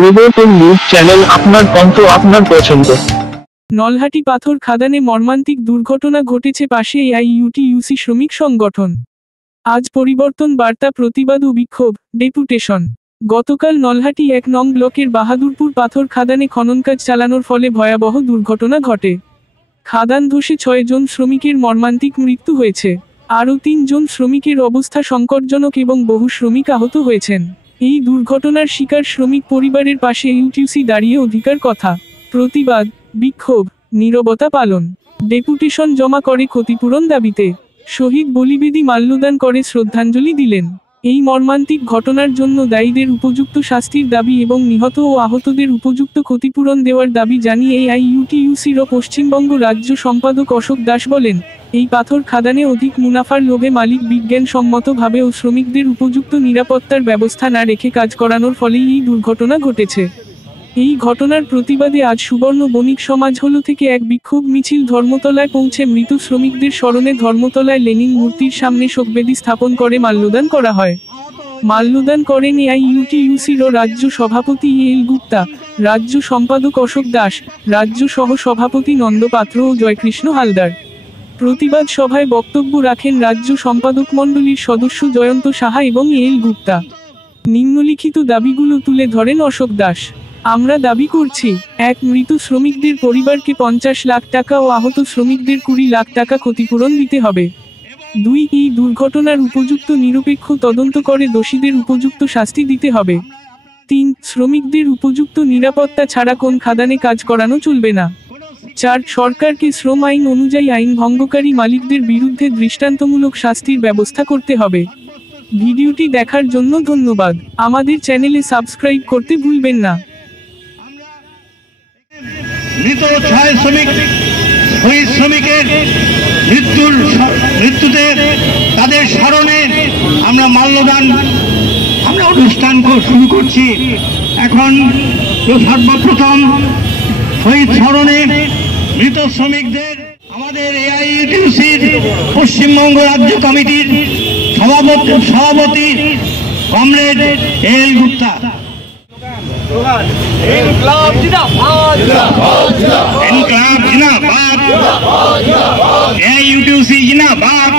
পরিবর্তন news channel, আপনার কণ্ঠ, আপনার পছন্দ। নলহাটি পাথর খাদানে মর্মান্তিক দুর্ঘটনা ঘটেছে, পাশে এআইইউটিইউসি শ্রমিক সংগঠন। আজ পরিবর্তন বার্তা, প্রতিবাদ ও বিক্ষোভ, ডেপুটেশন। গতকাল নলহাটি ১ নং ব্লকের বাহাদুরপুর পাথর খাদানে খননকাজ চালানোর ফলে ভয়াবহ দুর্ঘটনা ঘটে। খাদান ধসে ৬ জন শ্রমিকের মর্মান্তিক মৃত্যু হয়েছে। আরও ৩ জন শ্রমিকের অবস্থা সংকটজনক এবং বহু শ্রমিক আহত হয়েছেন। এই দুর্ঘটনার শিকার শ্রমিক পরিবারের পাশে ইউটিউসি দাঁড়িয়ে অধিকার কথা, প্রতিবাদ, বিক্ষোভ, নীরবতা পালন, ডেপুটেশন জমা করে ক্ষতিপূরণ দাবিতে। শহীদ বলিবেদি মাল্যদান করে শ্রদ্ধাঞ্জলি দিলেন। এই মর্মান্তিক ঘটনার জন্য দায়ীদের উপযুক্ত শাস্তির দাবি এবং নিহত ও আহতদের উপযুক্ত ক্ষতিপূরণ দেওয়ার দাবি জানিয়ে এআইইউটিইউসির পশ্চিমবঙ্গ রাজ্য সম্পাদক অশোক দাস বলেন, এই পাথর খাদানে অধিক মুনাফার লোভে মালিক বিজ্ঞানসম্মতভাবে ও শ্রমিকদের উপযুক্ত নিরাপত্তার ব্যবস্থা না রেখে কাজ করানোর ফলেই এই দুর্ঘটনা ঘটেছে। এই ঘটনার প্রতিবাদে আজ সুবর্ণ বণিক সমাজ হল থেকে এক বিক্ষোভ মিছিল ধর্মতলায় পৌঁছে মৃত শ্রমিকদের স্মরণে ধর্মতলায় লেনিন মূর্তির সামনে শোকবেদি স্থাপন করে মাল্যদান করা হয়। মাল্যদান করেন এআইইউটিইউসির রাজ্য সভাপতি এল গুপ্তা, রাজ্য সম্পাদক অশোক দাস, রাজ্য সহ সভাপতি নন্দ পাত্র ও জয়কৃষ্ণ হালদার। প্রতিবাদ সভায় বক্তব্য রাখেন রাজ্য সম্পাদক মণ্ডলীর সদস্য জয়ন্ত সাহা এবং এল গুপ্তা। নিম্নলিখিত দাবিগুলো তুলে ধরেন অশোক দাস। আমরা দাবি করছি, ১. মৃত শ্রমিকদের পরিবারকে ৫০ লাখ টাকা ও আহত শ্রমিকদের ২০ লাখ টাকা ক্ষতিপূরণ দিতে হবে। ২. এই দুর্ঘটনার উপযুক্ত নিরপেক্ষ তদন্ত করে দোষীদের উপযুক্ত শাস্তি দিতে হবে। ৩. শ্রমিকদের উপযুক্ত নিরাপত্তা ছাড়া কোন খাদানে কাজ করানো চলবে না। ৪. সরকারকে শ্রম আইন অনুযায়ী আইন ভঙ্গকারী মালিকদের বিরুদ্ধে দৃষ্টান্তমূলক শাস্তির ব্যবস্থা করতে হবে। ভিডিওটি দেখার জন্য ধন্যবাদ। আমাদের চ্যানেলে সাবস্ক্রাইব করতে ভুলবেন না। মৃত ৬ শহীদ শ্রমিকের মৃত্যুতে তাদের স্মরণে আমরা মাল্যদান অনুষ্ঠান শুরু করছি। এখন সর্বপ্রথম শহীদ স্মরণে মৃত শ্রমিকদের আমাদের এআইইউটিইউসির পশ্চিমবঙ্গ রাজ্য কমিটির সভাপতি কমরেড এল গুপ্তা। ইনকলাব জিন্দাবাদ, ইনকলাব জিন্দাবাদ, এআইইউটিইউসি জিন্দাবাদ।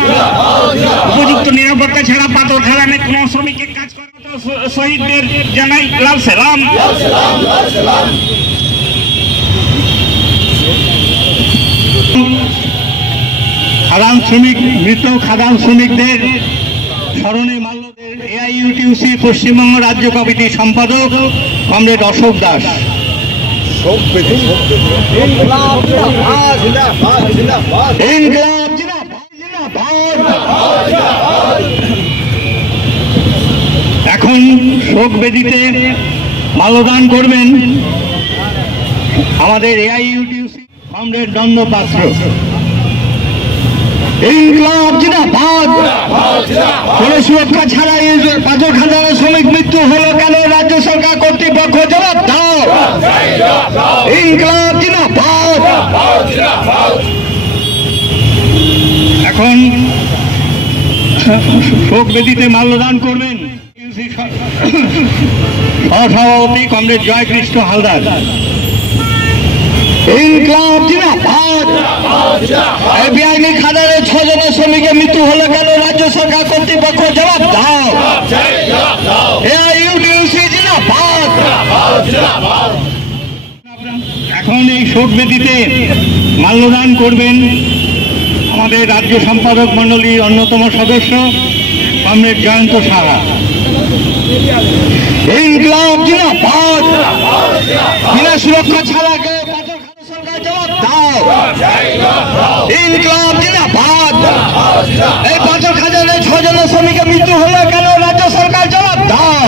উপযুক্ত নিরাপত্তা ছাড়া পাথর খাদানে কোন শ্রমিকের কাজ করা শহীদদের জানাই লাল সালাম। খাদান শ্রমিক, মৃত খাদান শ্রমিকদের স্মরণে মাল্যদের এআইইউটিইউসি পশ্চিমবঙ্গ রাজ্য কমিটির সম্পাদক কমরেড অশোক দাস। এখন শোক বেদিতে মাল্যদান করবেন আমাদের এআইইউটিইউসি কমরেড নন্দ পাত্র। ইনকলাব জিন্দাবাদ। কোন সুরক্ষা ছাড়া এই পাথর খাদানের শ্রমিক মৃত্যু হলো কেন? রাজ্য সরকার কর্তৃপক্ষ জবাব দাও। ইনকলাব জিন্দাবাদ। এখন শোক বেদিতে মাল্যদান করবেন সহসভাপতি কমরেড জয়কৃষ্ণ হালদার। ইনকলাব জিন্দাবাদ। বেআইনি খাদানে ৬ জন শ্রমিকের মৃত্যু হলো কেন? রাজ্য সরকার কর্তৃপক্ষ জবাব দাও। এআইইউটিইউসি জিন্দাবাদ। এখন এই শোক বেদিতে মাল্যদান করবেন আমাদের রাজ্য সম্পাদক মণ্ডলীর অন্যতম সদস্য কমরেড জয়ন্ত সাহা। ইনকলাব জিন্দাবাদ। বিনা সুরক্ষা ছাড়া সরকার জবাব দাও। ইনকলাব জিন্দাবাদ। এই পাথর খাদানে ৬ জন শ্রমিকের মৃত্যু হলো কেন? রাজ্য সরকার জবাব দাও।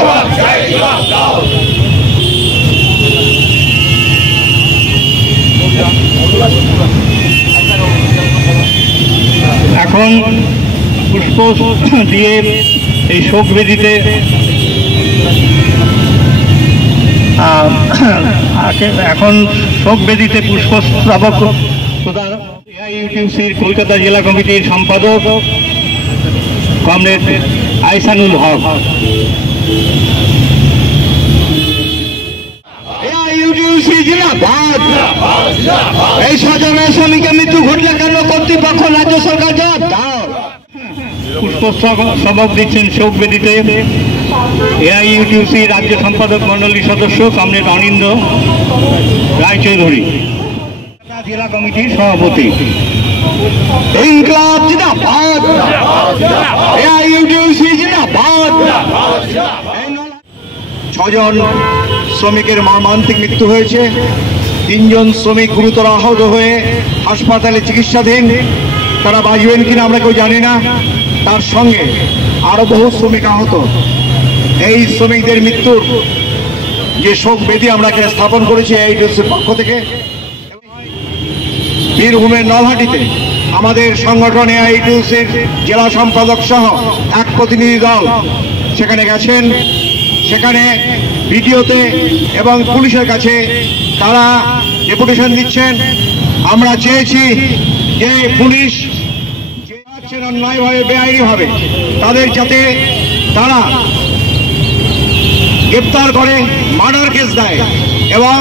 এখন পুষ্প দিয়ে এই শোক বেদিতে এখন শোক বেদিতে পুষ্পস্তবক প্রদান এআইইউটিইউসির কলকাতা জেলা কমিটির সম্পাদক কমরেড আইসানুল হক। এই স্বজনের শ্রমিকের মৃত্যু ঘটলে কেন কর্তৃপক্ষ রাজ্য সরকার জবাব দাও। পুষ্পস্তবক দিচ্ছেন শোক বেদিতে এআইইউটিউসি রাজ্য সম্পাদক মন্ডলীর সদস্য কমরেড অনিন্দ রায়চৌধুরী, জেলা কমিটির সভাপতি। ইনকলাব জিন্দাবাদ, এআইইউটিউসি জিন্দাবাদ। 6 জন শ্রমিকের মর্মান্তিক মৃত্যু হয়েছে, 3 জন শ্রমিক গুরুতর আহত হয়ে হাসপাতালে চিকিৎসাধীন। তারা বাঁচবেন কিনা আমরা কেউ জানি না। তার সঙ্গে আরো বহু শ্রমিক আহত। এই শ্রমিকদের মৃত্যুর যে শোক বেদি আমরা এখানে স্থাপন করেছি এই পক্ষ থেকে। বীরভূমের নলহাটিতে আমাদের সংগঠন এআইইউটিউসির জেলা সম্পাদক সহ এক প্রতিনিধি দল সেখানে গেছেন। সেখানে ভিডিওতে এবং পুলিশের কাছে তারা ডেপুটেশন দিচ্ছেন। আমরা চেয়েছি যে পুলিশ অন্যায়ভাবে বেআইনিভাবে তাদের যাতে তারা গ্রেপ্তার করে মার্ডার কেস দেয় এবং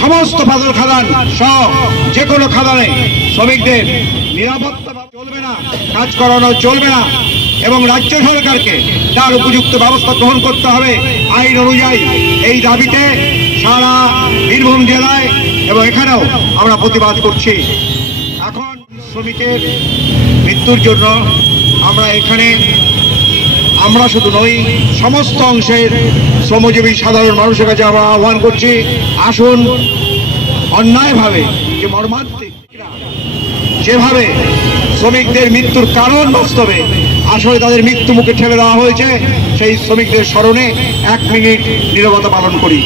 সমস্ত পাথর খাদান সহ যে কোনো খাদানে শ্রমিকদের নিরাপত্তা চলবে না, কাজ করানো চলবে না এবং রাজ্য সরকারকে তার উপযুক্ত ব্যবস্থা গ্রহণ করতে হবে আইন অনুযায়ী। এই দাবিতে সারা বীরভূম জেলায় এবং এখানেও আমরা প্রতিবাদ করছি। এখন শ্রমিকের মৃত্যুর জন্য আমরা এখানে আমরা শুধু নই, সমস্ত অংশের শ্রমজীবী সাধারণ মানুষের কাছে আমরা আহ্বান করছি, আসুন অন্যায়ভাবে যে মর্মান্তিক যেভাবে শ্রমিকদের মৃত্যুর কারণ বাস্তবে আসলে তাদের মৃত্যু মুখে ঠেলে দেওয়া হয়েছে, সেই শ্রমিকদের স্মরণে 1 মিনিট নীরবতা পালন করি।